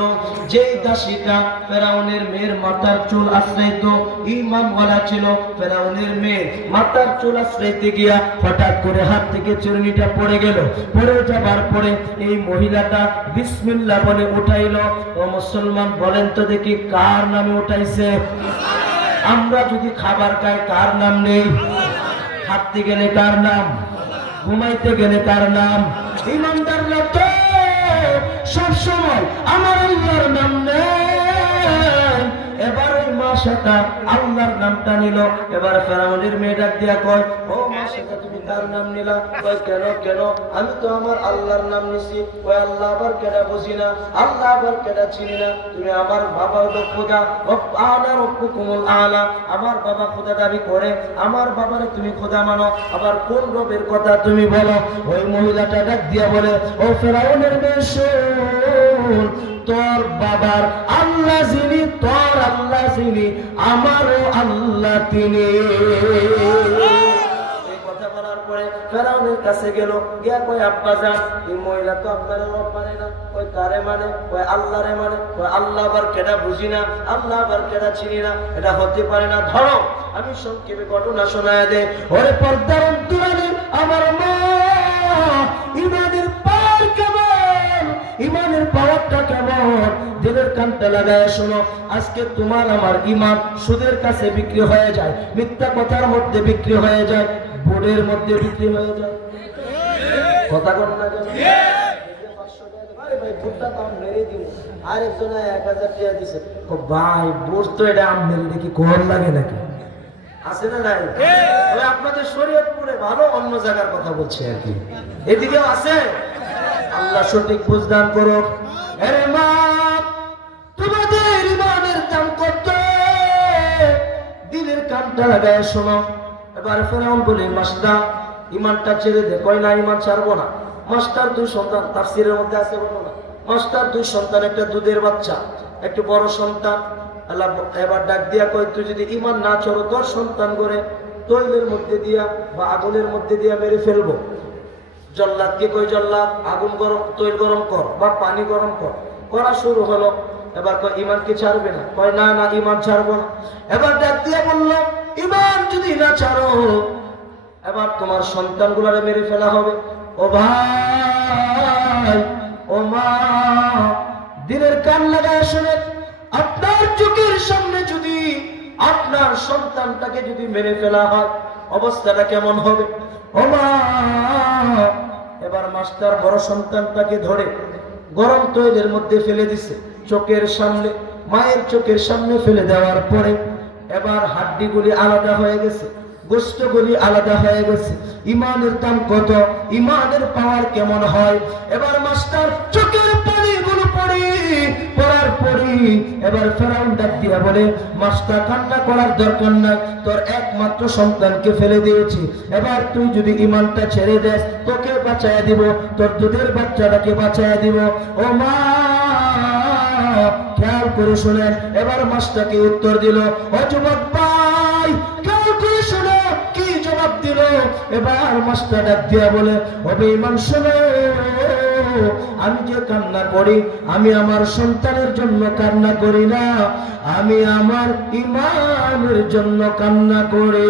যেই দাসীটা ফেরাউনের মেয়ের মাথার চুল আশ্রাইত, ইমানওয়ালা ছিল। ফেরাউনের মেয়ের মাথার চুল আশ্রাইতে গিয়া হঠাৎ করে হাত থেকে চুরনিটা পড়ে গেল। পড়ে যাবার পরে এই মহিলাটা বিসমিল্লাহ বলে উঠাইল। ও মুসলমান, বলেন তো দেখি কার নামে উঠাইছে? আমরা যদি খাবার খাই কার নাম নেই? হাঁটতে গেলে কার নাম? ঘুমাইতে গেলে কার নাম? ইমানদাররা তো সবসময় আমার আল্লাহর নাম নেই। এবার ওই মা সেটা আল্লাহর নামটা নিল। এবার ফেরাউনের মেয়ে ডাক দিয়া কয়, ও মা সেটা তুমি কার নাম নিলা? কয়, কেন কেন, আমি তো আমার আল্লাহর নাম নিছি। ওই আল্লাহ আবার কেডা বুঝি না, আল্লাহ আবার কেডা চিনি না। তুমি আমার বাবা হলো খোদা, আনা রব্বুকুমুল আলা, আমার বাবা খোদা দাবি করে, আমার বাবারে তুমি খোদা মানো, আবার কোন রবের কথা তুমি বলো? ওই মহিলাটা ডাক দিয়া বলে, ও ফেরাউনের মেয়ে শোন, তোর বাবার আল্লাহ যিনি, তোর আল্লাহ যিনি, আমারও আল্লাহ তিনি। এই কথা বলার পরে ফেরাউনের কাছে গেল, গিয়া কয়, আব্বা জান, এই মহিলা তো আপনার রব মানে না। কয়, কারে মানে? কয়, আল্লাহরে মানে। কয়, আল্লাহ আবার কেডা বুঝি না, আল্লাহ আবার কেডা চিনি না, এটা হতে পারে না। ধরো আমি সংক্ষেপে ঘটনা শোনায় দে। ওরে পর্দার অন্তরালে আমার মা, ইমানের পার কেমন, ইমানের পাওয়ারটা কেমন, দিলের কানটা লাগায় শোনো। আজকে তোমার আমার ইমান সুদের কাছে বিক্রি হয়ে যায়, মিথ্যা কথার মধ্যে বিক্রি হয়ে যায়, বোর্ডের মধ্যে বিক্রি হয়ে যায়। কথা কন না কেন? আরেকজনে 1000 টাকা দিছে। ভাই, বোর্ড তো এটা আমদানি দেখি কম লাগে নাকি? আছে না নাই? আপনাদের শরীয়তপুরে ভালো, অন্য জায়গার কথা বলছে আর কি, এদিকেও আছে। আল্লাহ সঠিক বুঝদান করো। আরে মা, তোমাদের ইমানের দাম কত? দিলের কানটা লাগায় শোনো। এবার ফেরাউন বলে, মাস্টার ইমানটা ছেড়ে দে। কয়, না, ইমান ছাড়বো না। মাস্টার 2 সন্তান, তাফসীরের মধ্যে আছে ঘটনা। মাস্টার 2 সন্তান, একটা দুধের বাচ্চা, একটু বড় সন্তান। আল্লাহ এবার ডাক দিয়া কয়, তুই যদি ইমান না ছাড়ো, তোর সন্তান করে তৈলের মধ্যে দিয়া বা আগুনের মধ্যে দিয়া মেরে ফেলবো। জল্লাদকে কই, জল্লাদ আগুন গরম, তৈল গরম কর বা পানি গরম কর। করা শুরু হলো। এবার কয়, ইমান কি ছাড়বে না? কয়, না না, ইমান ছাড়বো না। এবার ডাক দিয়া বলল, ইমান যদি না ছাড়ো, এবার তোমার সন্তানগুলারে মেরে ফেলা হবে। ও ভাই, ও মা, দিনের কান লাগায় শুনে, আপনার চোখের সামনে যদি আপনার সন্তানটাকে যদি মেরে ফেলা হয়, অবস্থাটা কেমন হবে? ও মা, এবার মাস্টার বড় সন্তানটাকে ধরে গরম তৈলের মধ্যে ফেলে দিছে। চোখের সামনে, মায়ের চোখের সামনে ফেলে দেওয়ার পরে এবার হাড্ডিগুলি আলাদা হয়ে গেছে, গোশতগুলি আলাদা হয়ে গেছে। ইমানের দাম কত, ইমানের পাওয়ার কেমন হয়? এবার মাস্টার চোখের পানিগুলো পড়ার পরে এবার ফেরাউন ডাক দিয়া বলে, মাস্টার কান্না করার দরকার নাই, তোর একমাত্র সন্তানকে ফেলে দিয়েছি। এবার তুই যদি ইমানটা ছেড়ে দেস, তোকে বাঁচায় দিব, তোর দুধের বাচ্চাটাকে বাঁচায় দিব। ও মা, খেয়াল করে শোনেন। এবার মাস্টারকে উত্তর দিল, ও যুবক ভাই, খেয়াল করে শোনো কি জবাব দিল। এবার মাস্টার ডাক দিয়া বলে, ও বেঈমান শোনো, আমি যে কান্না করি, আমি আমার সন্তানের জন্য কান্না করি না, আমি আমার ইমানের জন্য কান্না করি।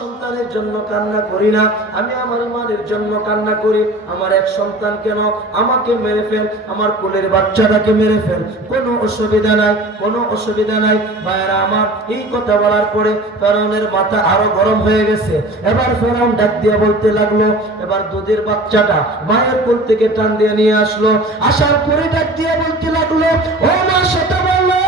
সন্তানের জন্য কান্না করি না, আমি আমার ইমানের জন্য কান্না করি। আমার এক সন্তান কেন, আমাকে মেরে ফেল, আমার কোলের বাচ্চাটাকে মেরে ফেল, কোনো অসুবিধা নাই, কোনো অসুবিধা নাই। ভাইরা আমার, এই কথা বলার পরে ফেরাউনের মাথা আরো গরম হয়ে গেছে। এবার ফেরাউন ডাক দিয়ে বলতে লাগলো, এবার দুধের বাচ্চাটা মায়ের কোল থেকে টান দিয়ে নিয়ে আসলো। আসার পরে ডাক দিয়ে বলতে লাগলো, ও মা, সেটা বললো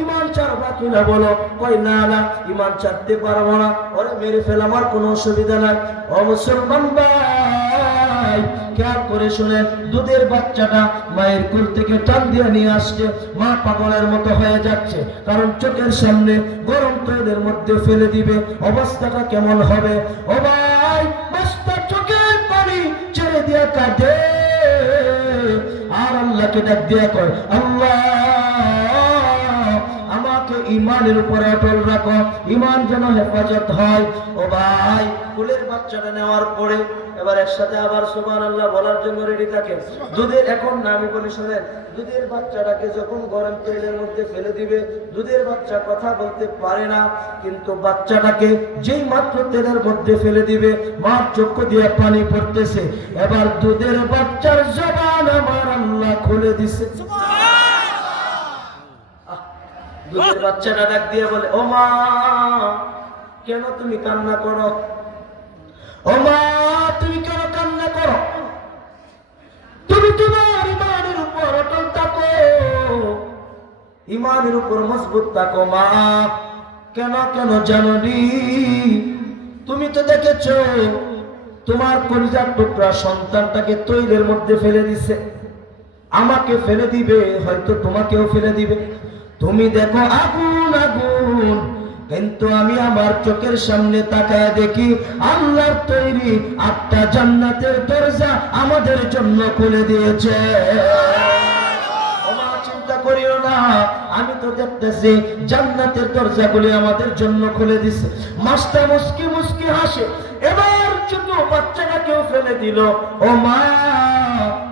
ইমান ছাড়া পারবা কিনা বলো। কই না না, ঈমান ছাড়তে পারবো না, ওরে মেরে ফেল, আমার কোনো অসুবিধা নাই। ও মুসলমান ভাই, খেয়াল করে শুনেন, দুধের বাচ্চাটা মায়ের কোল থেকে টান দিয়ে নিয়ে আসছে, মা পাগলের মতো হয়ে যাচ্ছে, কারণ চোখের সামনে গরম তৈলের মধ্যে ফেলে দিবে, অবস্থাটা কেমন হবে? ও ভাই, বাচ্চা চোখের পানি ছেড়ে দিয়ে কাঁদে আর আল্লাহকে ডাক দিয়া কয়, আল্লাহ আমাকে ঈমানের উপরে অটল রাখো, ঈমান যেন হেফাজত হয়। ও ভাই, কোলের বাচ্চাটা নেওয়ার পরে এবার একসাথে আবার সুবহানাল্লাহ বলার জন্য রেডি থাকে। দুধের, এখন না আমি বলি শুনেন, দুধের বাচ্চাটাকে যখন গরম তেলের মধ্যে ফেলে দিবে, দুধের বাচ্চা কথা বলতে পারে না, কিন্তু বাচ্চাটাকে যেই মাত্র তেলের মধ্যে ফেলে দিবে, মার চক্ষু দিয়ে পানি পড়তেছে, এবার দুধের বাচ্চার জবান আমার আল্লাহ খুলে দিছে। দুধের বাচ্চাটা ডাক দিয়ে বলে, ও মা, কেন তুমি কান্না করো? ও মা, তুমি কেন কান্না করো? তুমি তোমার ঈমানের উপর অটল থাকো, ঈমানের উপর মজবুত থাকো মা। কেন কেন জানোনি? তুমি তো দেখেছো তোমার কলিজার টুকরা সন্তানটাকে তৈলের মধ্যে ফেলে দিছে, আমাকে ফেলে দিবে, হয়তো তোমাকেও ফেলে দিবে। তুমি দেখো আগুন আগুন, কিন্তু আমি আমার চোখের সামনে তাকায় দেখি আল্লাহর তৈরি 8টা জান্নাতের দরজা আমাদের জন্য খুলে দিয়েছে। ওমা, চিন্তা করিও না, আমি তো দেখতেছি জান্নাতের দরজাগুলি আমাদের জন্য খুলে দিছে। মাস্টার মুস্কি মুস্কি হাসে, এবার ছোট বাচ্চাটাকেও ফেলে দিল। ও মা,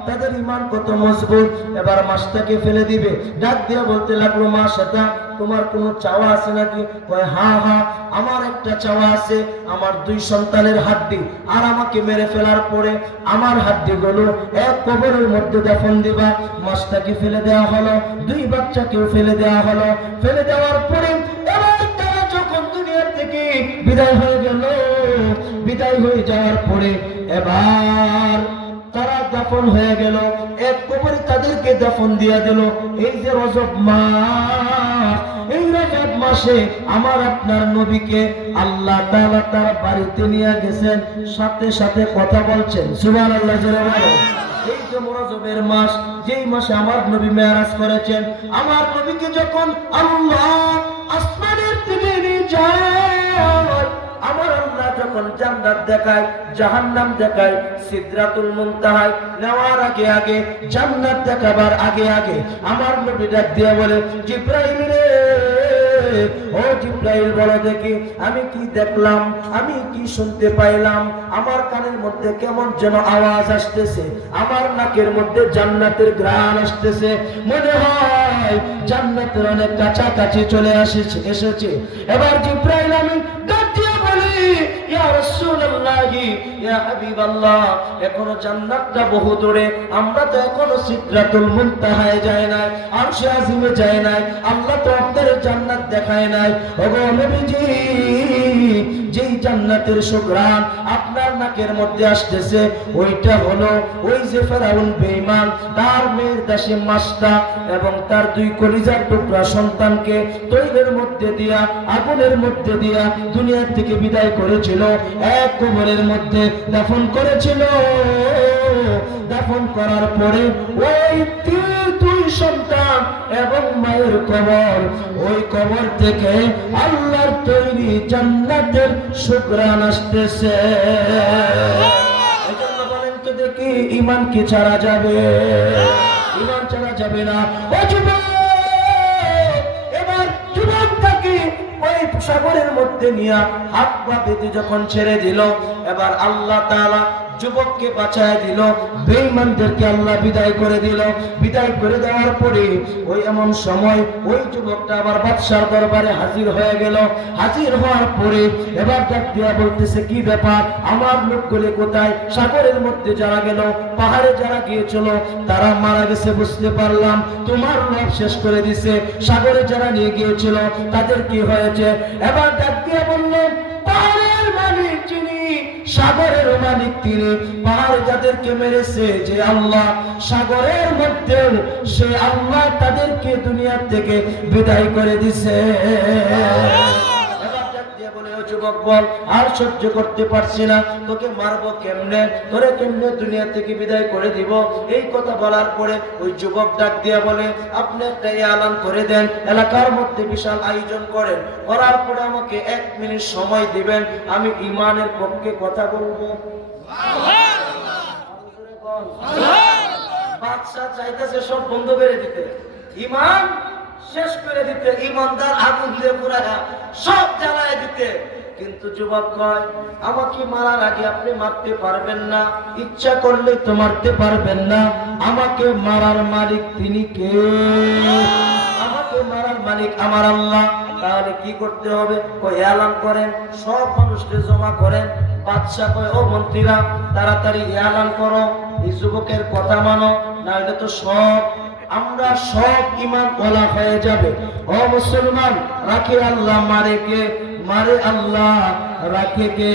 তাদের ঈমান কত মজবুত। এবার মাছটাকে ফেলে দিবে, ডাক দিয়ে বলতে লাগলো, মা সেটা তোমার কোনো চাওয়া আছে নাকি? কয়, হ্যাঁ হ্যাঁ, আমার একটা চাওয়া আছে, আমার 2 সন্তানের হাড্ডি, আর আমাকে মেরে ফেলার পরে আমার হাড্ডিগুলো এক কবরের মধ্যে দাফন দিবা। মাছটাকে ফেলে দেওয়া হলো, 2 বাচ্চাকেও ফেলে দেওয়া হলো। ফেলে দেওয়ার পরে এবার তারা যখন দুনিয়া থেকে বিদায় হয়ে গেল, বিদায় হয়ে যাওয়ার পরে এবার তারা দাফন হয়ে গেল, এক কবরে তাদেরকে দাফন দিয়ে দিল। এই যে রজব মাস, এই রজব মাসে আমার আপনার নবীকে আল্লাহ তাআলা তার বাড়িতে নিয়ে গেছেন, সাথে সাথে কথা বলছেন। সুবহানাল্লাহ জোরে বলো। এই যে রজবের মাস, যেই মাসে আমার নবী মেরাজ করেছেন, আমার নবীকে যখন আল্লাহ আসমানের দিকে নিয়ে যায়, আমার আল্লাহ যখন জান্নাত দেখায়, জাহান্নাম দেখায়, সিদরাতুল মুনতাহায় নেওয়ার আগে আগে, জান্নাত দেখাবার আগে আগে আমার নবী ডাক দিয়ে বলে, জিবরাইল রে, ও জিবরাইল বলো দেখি আমি কি দেখলাম, আমি কি শুনতে পাইলাম? আমার কানের মধ্যে কেমন যেন আওয়াজ আসতেছে, আমার নাকের মধ্যে জান্নাতের ঘ্রাণ আসতেছে, মনে হয় জান্নাতের অনেক কাছাকাছি চলে এসেছে। এবার জিবরাইল আমি ডাক দিয়ে বলি, ইয়া রাসূলুল্লাহ, ইয়া হাবিবাল্লাহ, এখনো জান্নাতটা বহু দূরে, আমরা তো এখনো সিদরাতুল মুনতাহায় যাই নাই, আরশে আজিমে যাই নাই, আল্লাহ তো আপনাদের জান্নাত দেখায় নাই। ওগো নবীজি, যেই জান্নাতের সুঘ্রাণ আপনার নাকের মধ্যে আসতেছে, ওইটা হলো ওই যে ফেরাউন বেঈমান তার মেয়ের দাসী মাসটা এবং তার 2 কলিজার টুকরা সন্তানকে তৈলের মধ্যে দিয়া, আগুনের মধ্যে দিয়া দুনিয়া থেকে বিদায় করেছিল, এক কবরের মধ্যে দাফন করেছিল। দাফন করার পরে ওই 2 সন্তান এবং মায়ের কবর, ওই কবর থেকে আল্লাহর তৈরি জান্নাতের সুঘ্রাণ আসতেছে। এজন্য বলেন তো দেখি, ঈমান কি ছাড়া যাবে? ঈমান ছাড়া যাবে না। ও যুবক, এবার যুবকটাকে ওই সাগরের মধ্যে নিয়ে হাত পা বেঁধে যখন ছেড়ে দিল, এবার আল্লাহ তাআলা যুবককে বাঁচায় দিল, বেঈমানদেরকে আল্লাহ বিদায় করে দিল। বিদায় করে দেওয়ার পরে ওই এমন সময় ওই যুবকটা আবার বাদশার দরবারে হাজির হয়ে গেল। হাজির হওয়ার পরে এবার ডাক দিয়া বলতেছে, কি ব্যাপার, আমার লোকগুলি কোথায়? সাগরের মধ্যে যারা গেল, পাহাড়ে যারা গিয়েছিল, তারা মারা গেছে বুঝতে পারলাম, তোমার লোক শেষ করে দিছে। সাগরে যারা নিয়ে গিয়েছিল তাদের কি হয়েছে? এবার ডাক দিয়া বললেন, পাহাড়ের মালিক যিনি, সাগরের মালিক তিনি, পাহাড় যাদেরকে মেরেছে যে আল্লাহ, সাগরের মধ্যে সে আল্লাহ তাদেরকে দুনিয়া থেকে বিদায় করে দিছে। যুবক বল, আর সহ্য করতে পারছি না, তোকে মারবো কেমনে, তোরে কেমনে দুনিয়া থেকে বিদায় করে দিব। এই কথা বলার পরে ওই যুবক ডাক দিয়া বলে, আপনি একটা এলান করে দেন, এলাকার মধ্যে বিশাল আয়োজন করেন, করার পরে আমাকে 1 মিনিট সময় দিবেন, আমি ইমানের পক্ষে কথা বলবো। বাদশা চাইতেছে সব বন্ধ করে দিতে, ইমান শেষ করে দিতে, ইমানদার আগুন দিয়ে পুরায়া সব জ্বালায় দিতে। কিন্তু যুবক কয়, আমাকে মারার আগে আপনি মারতে পারবেন না, ইচ্ছা করলে তো মারতে পারবেন না, আমাকে মারার মালিক তিনি কে? আমাকে মারার মালিক আমার আল্লাহ। তাহলে কি করতে হবে? কই এলান করেন, সব মানুষকে জমা করেন। বাদশা কয়, ও মন্ত্রীরা তাড়াতাড়ি এলান করো, এই যুবকের কথা মানো, না এটা তো সব আমরা সব ইমান ওলা হয়ে যাবে। ও মুসলমান, রাখে আল্লাহ, মারে কে? মারে আল্লাহ, রাখে কে?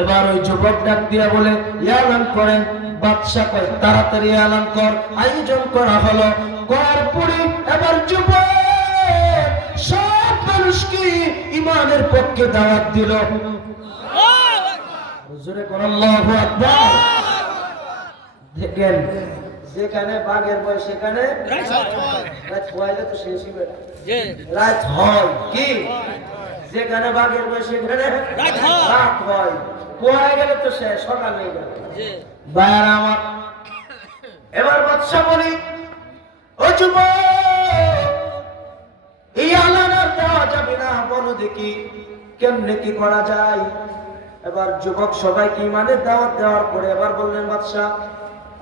এবার ওই যুবক ডাক দিয়া বলে, এলান করেন। বাদশা কয়, তাড়াতাড়ি এলান কর। আয়োজন করা হলো, করার পরে এবার যুবক সব মানুষকে ইমানের পক্ষে দাওয়াত দিল। জোরে কর আল্লাহু আকবার। দেখেন, যেখানে বাঘের বয় সেখানে রাত হয় তো শেষই বেটা রাত হয় কি, যেখানে বাঘের বয় সেখানে রাত হয়, পোহায় গেলে তো শেষ, সকাল নেই গেল। ভাইয়ারা আমার, এবার বাদশা বলি, ও যুবক, এই আলান আর দেওয়া যাবে না, বলো দেখি কেমনে কি করা যায়। এবার যুবক সবাইকে ইমানের দাওয়াত দেওয়ার পরে এবার বললেন, বাদশা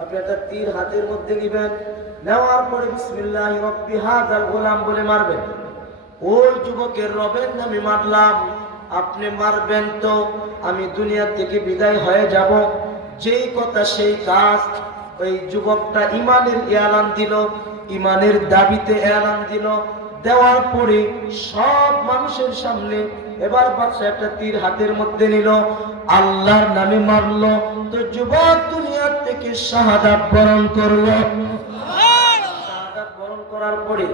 আপনি একটা তীর হাতের মধ্যে নিবেন, নেওয়ার পরে বিসমিল্লাহি রাব্বি হাযাল গোলাম বলে মারবেন। ওই যুবকের রবের নামে মারলাম, আপনি মারবেন তো আমি দুনিয়া থেকে বিদায় হয়ে যাব। যেই কথা সেই কাজ। ওই যুবকটা ইমানের এলান দিল, ইমানের দাবিতে এলান দিল, দেওয়ার পরে সব মানুষের সামনে এবার বাদশা একটা তীর হাতের মধ্যে নিল, আল্লাহর নামে মারলো, তো যুবক দুনিয়ার থেকে শাহাদাত বরণ করলো। শাহাদাত বরণ করার পরে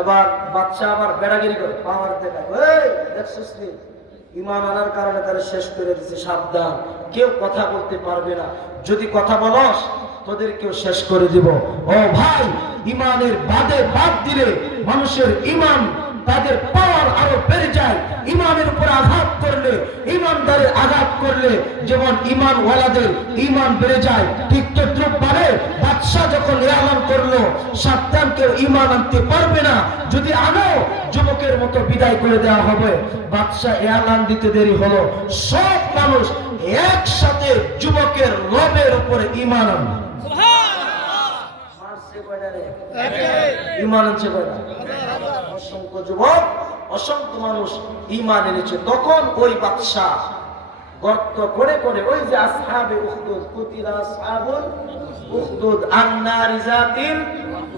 এবার বাদশা আবার বেড়াগিরি করে, পাওয়ার দেখায়, এই দেখছিস নি, ঈমান আনার কারণে তারা শেষ করে দিয়েছে, সাবধান, কেউ কথা বলতে পারবে না, যদি কথা বলস তোদের কেউ শেষ করে দিব। ও ভাই, ঈমানের বাদ দিলে মানুষের ঈমান তাদের পাওয়ার আরো বেড়ে যায়। ঈমানের উপর আঘাত করলে, ঈমানদারের আঘাত করলে যেমন ঈমান ওয়ালাদের ঈমান বেড়ে যায়, ঠিক তদ্রুপভাবে বাদশা যখন এলান করলো, সাবধান, কেউ ঈমান আনতে পারবে না, যদি আনো যুবকের মতো বিদায় করে দেওয়া হবে। বাদশা এলান দিতে দেরি হলো, সব মানুষ একসাথে যুবকের রবের উপরে ঈমান আনলো। ঈমান আনছে কয়টা? অসংখ্য যুবক, অসংখ্য মানুষ ঈমান এনেছে। তখন ওই বাদশা গর্ত করে করে, ওই যে আসহাবে উখদুদ, কুতিলা আসহাবুল উখদুদ আন্নারি যাতিল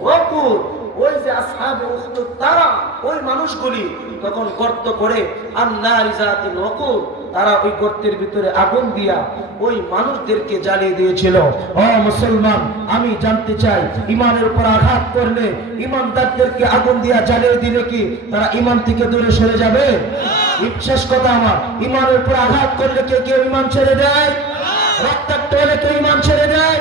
ওয়াকুদ, ওই যে আসহাবে উখদুদ তারা, ওই মানুষগুলি তখন গর্ত করে আন্নারি যাতিল ওয়াকুদ, তারা ওই গর্তের ভিতরে আগুন দিয়া ওই মানুষদেরকে জ্বালিয়ে দিয়েছিল। ও মুসলমান, আমি জানতে চাই, ঈমানের উপর আঘাত করলে, ঈমানদারদেরকে আগুন দিয়া জ্বালিয়ে দিলে কি তারা ঈমান থেকে দূরে সরে যাবে? শেষ কথা আমার, ঈমানের উপর আঘাত করলে কেউ ঈমান ছেড়ে দেয়? রক্তাক্ত হলে কেউ ঈমান ছেড়ে দেয়?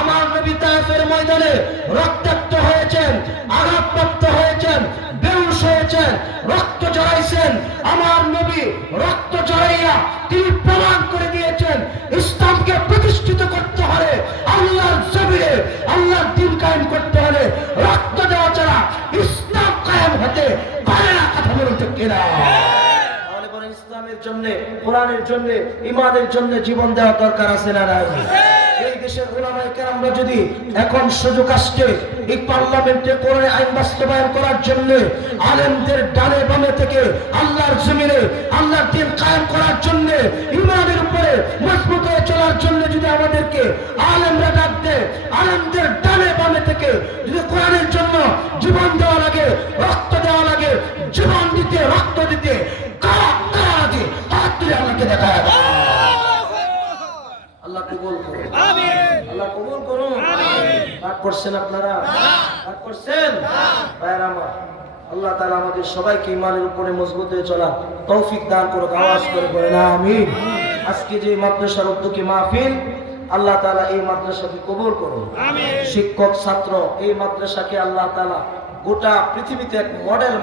আমার নবী তায়েফের ময়দানে রক্তাক্ত হয়েছেন, আঘাতপ্রাপ্ত হয়েছেন, বেহুশ হয়েছেন, রক্ত ঝরাইছেন। আমার নবী রক্ত ঝরাইয়া তিনি প্রমাণ করে দিয়েছেন, ইসলামকে প্রতিষ্ঠিত করতে হলে, আল্লাহর জমিনে আল্লাহর দ্বীন কায়েম করতে হলে রক্ত দেওয়া ছাড়া ইসলাম কায়েম হতে পারে না। কথা বলতে কিনা? তাহলে বলেন, ইসলামের জন্য, কোরআনের জন্য, ঈমানের জন্য জীবন দেওয়া দরকার আছে না নাই? এই দেশের উলামায়ে কেরামরা যদি এখন সুযোগ আসছে এই পার্লামেন্টে কোরআনের আইন বাস্তবায়ন করার জন্য, আলেমদের ডানে বামে থেকে আল্লাহর জমিনে আল্লাহর দ্বীন কায়েম করার জন্য, ঈমানের উপরে মজবুত হয়ে চলার জন্য যদি আমাদেরকে আলেমরা ডাক দেয়, আলেমদের ডানে বামে থেকে যদি কোরআনের জন্য জীবন দেওয়া লাগে, রক্ত দেওয়া লাগে, জীবন দিতে, রক্ত দিতে কারা কারা লাগে, হাত তুলে আমাকে দেখা যাবে। রাগ করছেন আপনারা? রাগ করছেন? ভাইরা আমার, আল্লাহ তাআলা আমাদের সবাইকে ঈমানের উপরে মজবুত হয়ে চলা তৌফিক দান করুক। আওয়াজ করে বলেন আমিন। আজকে যে মাদ্রাসার উদ্যোগী মাহফিল, আল্লাহ তাআলা এই মাদ্রাসাকে কবুল করুন। আমিন। শিক্ষক ছাত্র এই মাদ্রাসাকে আল্লাহ তাআলা গোটা পৃথিবীতে এক মডেল